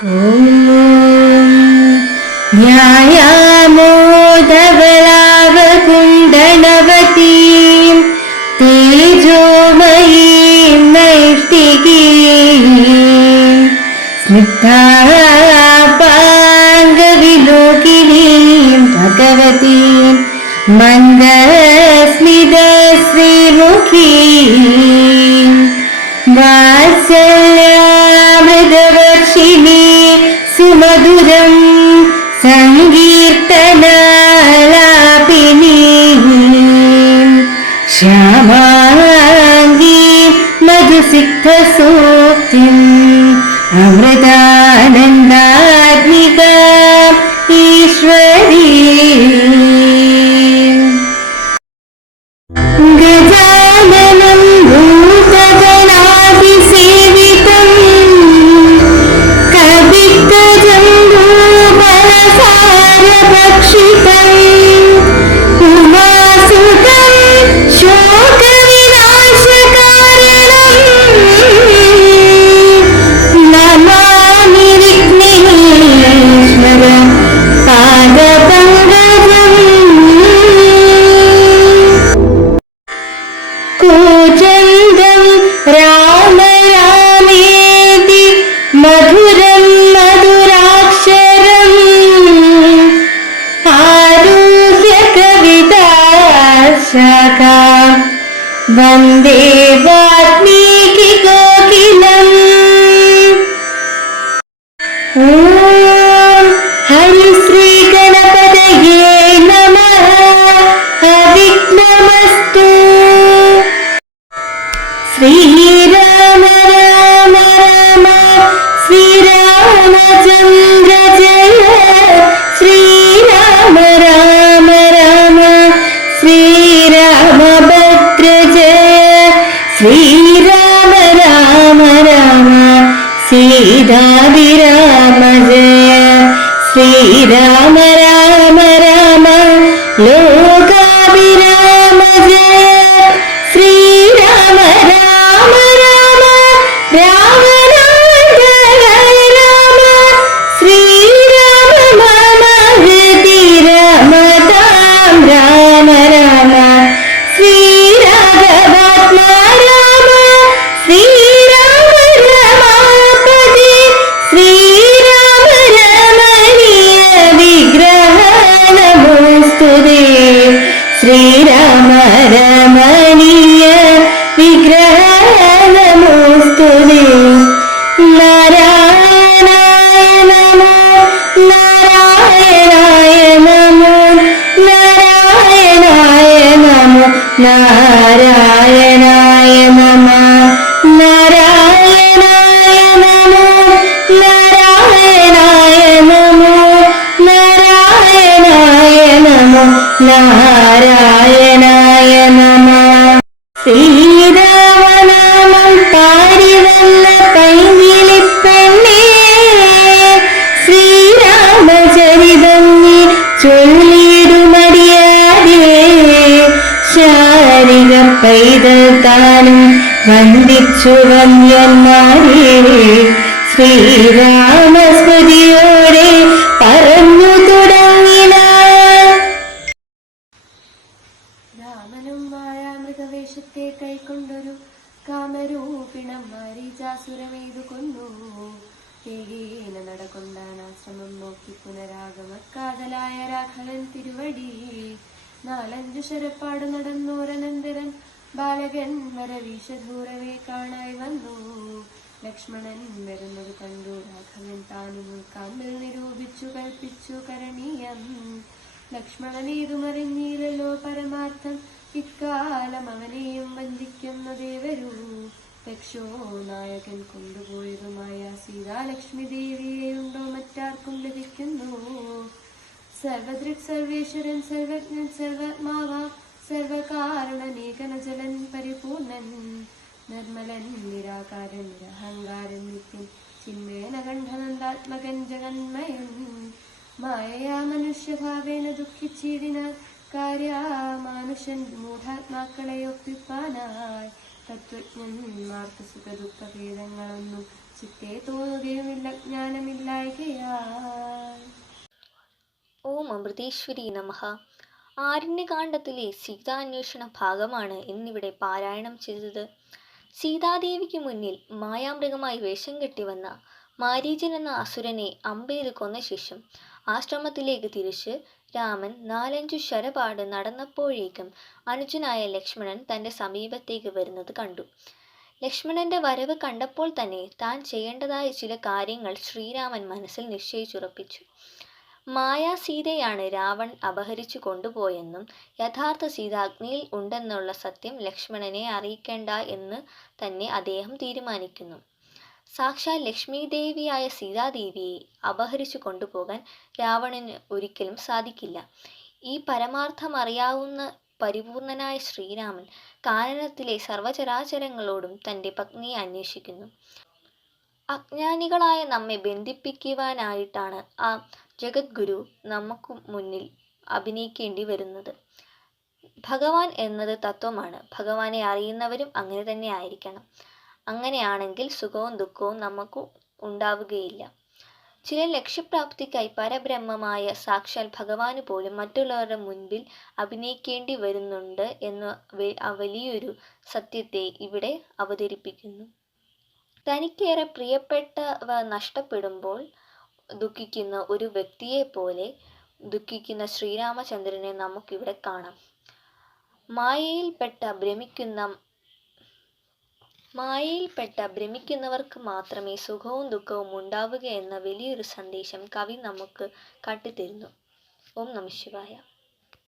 ധ്യായാമോദവളാവകുണ്ടനവതീം തേജോമയീം നൈഷ്ഠികീം സ്നിഗ്ധാപാംഗവിലോകിനീം ഭഗവതീം മന്ദസ്മിതശ്രീമുഖീം വാത്സല്യാമൃതവർഷിണീ സുമധുരം സങ്കീർത്തനാലാപിനീം ശ്യാമാംഗീം മധുസിക്തസൂക്തിം അമൃതാനന്ദാത്മികാം ഈശ്വരീം ഗജാനനം ഭൂതഗണാതിസേവിതം കവിത്തജംബൂഫലസാരഭക്ഷിതം ഉമാസുതം ശോകവിനാശകാരണം നമാമി വിഘ്നേശ്വര പാദപങ്കജം കൂജന്തം രാമ രാമേതി മധുരം മധുരാക്ഷരം ആരുഹ്യ കവിതാശാഖാം വന്ദേ വാൽമീകി കോകിലം. ഓം ഹരിശ്രീ ഗണപതയേ നമഃ. അവിഘ്നമസ്തു. ശ്രീരാമ രാമ രാമ ശ്രീരാമചന്ദ്ര ജയ. ശ്രീരാമ രാമ രാമ ശ്രീരാമഭദ്ര ജയ. ശ്രീരാമ രാമ രാമ സീതാഭിരാമ ജയ. ശ്രീരാമ രാമ രാമ ലോകാഭിരാമ ജയ. ശ്രീരാമ രാമ രാമ രാമനായ രാമ. ശ്രീരാമ മമ ഹൃദി രമതാം രാമ രാമ. ശ്രീരാഘവാത്മാ രാമ. ശ്രീരാമ രമാപതി. ശ്രീരാമ രമണീയ വിഗ്രഹ നമോസ്തുതേ. ശ്രീരാമ രമണീയ വിഗ്രഹ നമോസ്തുതേ. നാരായണായ നമോ നാരായണായ നമോ നാരായണായ നമോ നാരായണായ നമഃ. നാരായണായ നമോ നാരായണായ നമോ നാരായണായ നമോ നാരായണായ നമഃ. ശ്രീരാമനാമം പാടി വന്ന പൈങ്കിളിപ്പെണ്ണേ, ശ്രീരാമചരിതം നീ ചൊല്ലിടുമടിയാതെ. ശാരിക പൈതൽ താനും വന്ദിച്ചു വന്യന്മാരെ. ശ്രീരാമസ്മൃതിയോടെ പറഞ്ഞു തുടങ്ങിന. രാമനും മായാമൃഗവേഷത്തെ കൈക്കൊണ്ടൊരു കാമരൂപിണം മാരീചാസുരമെയ്തു കൊന്നു. ഏകേന നടകൊണ്ടാനാശ്രമം നോക്കി പുനരാഗമക്കാതലായ രാഘവൻ തിരുവടി. 4-5 ശരപ്പാട് നടന്നോരനന്തരൻ ബാലകൻ വരവീശധൂരവെ കാണായി വന്നു. ലക്ഷ്മണൻ വരുന്നത് കണ്ടു രാഘവൻ താനും കാമ്പിൽ നിരൂപിച്ചു കൽപ്പിച്ചു കരണീയം. ലക്ഷ്മണനേതുമറിഞ്ഞീരല്ലോ പരമാർത്ഥം. ഇക്കാലം അവനെയും വഞ്ചിക്കുന്ന ദേവരു. രക്ഷോ നായകൻ കൊണ്ടുപോയതുമായ സീതാലക്ഷ്മി ദേവിയെയുണ്ടോ മറ്റാർക്കും ലഭിക്കുന്നു. സർവദൃക് സർവേശ്വരൻ സർവജ്ഞൻ സർവാത്മാവ സർവകാരണനേകനജലൻ പരിപൂർണൻ. നിർമ്മലൻ നിരാകാരൻ നിരഹങ്കാരൻ നിത്യൻ ചിന്മയനകണ്ഠനന്ദാത്മകൻ ജഗന്മയൻ. മായയാ മനുഷ്യഭാവേന ദുഃഖിച്ചിടിനാൽ കാര്യമാനുഷൻ മൂഢാത്മാക്കളെ ഒപ്പിപ്പാനായി തത്വജ്ഞന്മാർക്ക് സുഖദുഃഖഭേദങ്ങളൊന്നും ചിത്തേ തോന്നുകയുമില്ല ജ്ഞാനമില്ലായ്കയാൽ. ഓം അമൃതേശ്വരി നമഃ. ആരണ്യകാണ്ഡത്തിലെ സീതാന്വേഷണ ഭാഗമാണ് ഇന്നിവിടെ പാരായണം ചെയ്തത്. സീതാദേവിക്ക് മുന്നിൽ മായാമൃഗമായി വേഷം കെട്ടിവന്ന മാരീചൻ എന്ന അസുരനെ അമ്പെയ്ത് കൊന്ന ശേഷം ആശ്രമത്തിലേക്ക് തിരിച്ച് രാമൻ 4-5 ശരപാട് നടന്നപ്പോഴേക്കും അനുജനായ ലക്ഷ്മണൻ തൻ്റെ സമീപത്തേക്ക് വരുന്നത് കണ്ടു. ലക്ഷ്മണന്റെ വരവ് കണ്ടപ്പോൾ തന്നെ താൻ ചെയ്യേണ്ടതായ ചില കാര്യങ്ങൾ ശ്രീരാമൻ മനസ്സിൽ നിശ്ചയിച്ചുറപ്പിച്ചു. മായാസീതയാണ് രാവൺ അപഹരിച്ചു കൊണ്ടുപോയെന്നും യഥാർത്ഥ സീത അഗ്നിയിൽ ഉണ്ടെന്നുള്ള സത്യം ലക്ഷ്മണനെ അറിയിക്കേണ്ട എന്ന് തന്നെ അദ്ദേഹം തീരുമാനിക്കുന്നു. സാക്ഷാൽ ലക്ഷ്മീദേവിയായ സീതാദേവിയെ അപഹരിച്ചു കൊണ്ടുപോകാൻ രാവണന് ഒരിക്കലും സാധിക്കില്ല. ഈ പരമാർത്ഥം അറിയാവുന്ന പരിപൂർണനായ ശ്രീരാമൻ കാനനത്തിലെ സർവചരാചരങ്ങളോടും തൻ്റെ പത്നിയെ അന്വേഷിക്കുന്നു. അജ്ഞാനികളായ നമ്മെ ബന്ധിപ്പിക്കുവാനായിട്ടാണ് ആ ജഗദ്ഗുരു നമുക്ക് മുന്നിൽ അഭിനയിക്കേണ്ടി വരുന്നത്. ഭഗവാൻ എന്നത് തത്വമാണ്. ഭഗവാനെ അറിയുന്നവരും അങ്ങനെ തന്നെ ആയിരിക്കണം. അങ്ങനെയാണെങ്കിൽ സുഖവും ദുഃഖവും നമുക്ക് ഉണ്ടാവുകയില്ല. ചില ലക്ഷ്യപ്രാപ്തിക്കായി പരബ്രഹ്മമായ സാക്ഷാൽ ഭഗവാന് പോലും മറ്റുള്ളവരുടെ മുൻപിൽ അഭിനയിക്കേണ്ടി വരുന്നുണ്ട് എന്ന വലിയൊരു സത്യത്തെ ഇവിടെ അവതരിപ്പിക്കുന്നു. തനിക്കേറെ പ്രിയപ്പെട്ടവ നഷ്ടപ്പെടുമ്പോൾ ദുഃഖിക്കുന്ന ഒരു വ്യക്തിയെപ്പോലെ ദുഃഖിക്കുന്ന ശ്രീരാമചന്ദ്രനെ നമുക്കിവിടെ കാണാം. മായയിൽപ്പെട്ട ഭ്രമിക്കുന്നവർക്ക് മാത്രമേ സുഖവും ദുഃഖവും ഉണ്ടാവുക എന്ന വലിയൊരു സന്ദേശം കവി നമുക്ക് കാട്ടിത്തരുന്നു. ഓം നമഃ ശിവായ.